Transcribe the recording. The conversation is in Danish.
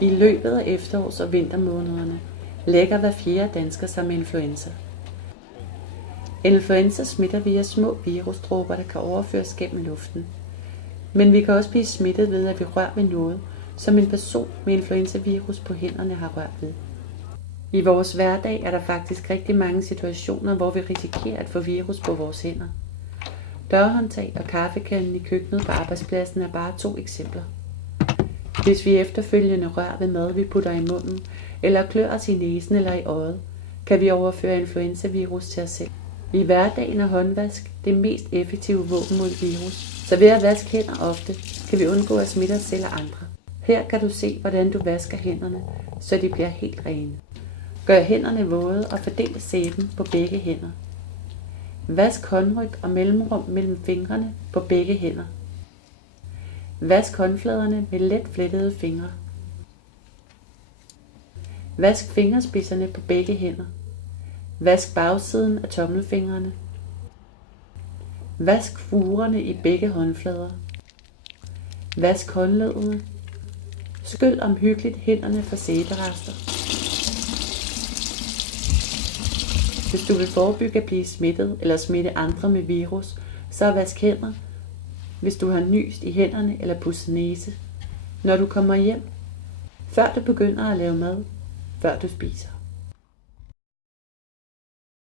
I løbet af efterårs- og vintermånederne lægger hver fjerde dansker sig med influenza. Influenza smitter via små virusdråber, der kan overføres gennem luften. Men vi kan også blive smittet ved, at vi rører ved noget, som en person med influenzavirus på hænderne har rørt ved. I vores hverdag er der faktisk rigtig mange situationer, hvor vi risikerer at få virus på vores hænder. Dørhåndtag og kaffekanden i køkkenet på arbejdspladsen er bare 2 eksempler. Hvis vi efterfølgende rører ved mad, vi putter i munden, eller klør os i næsen eller i øjet, kan vi overføre influenzavirus til os selv. I hverdagen er håndvask det mest effektive våben mod virus, så ved at vaske hænder ofte, kan vi undgå at smitte os selv og andre. Her kan du se, hvordan du vasker hænderne, så de bliver helt rene. Gør hænderne våde og fordel sæben på begge hænder. Vask håndryg og mellemrum mellem fingrene på begge hænder. Vask håndfladerne med let flettede fingre. Vask fingerspidserne på begge hænder. Vask bagsiden af tommelfingrene. Vask fugerne i begge håndflader. Vask håndleddene. Skyld omhyggeligt hænderne for sæberester. Hvis du vil forebygge at blive smittet eller smitte andre med virus, så vask hænder, hvis du har nyst i hænderne eller pudset næse, når du kommer hjem, før du begynder at lave mad, før du spiser.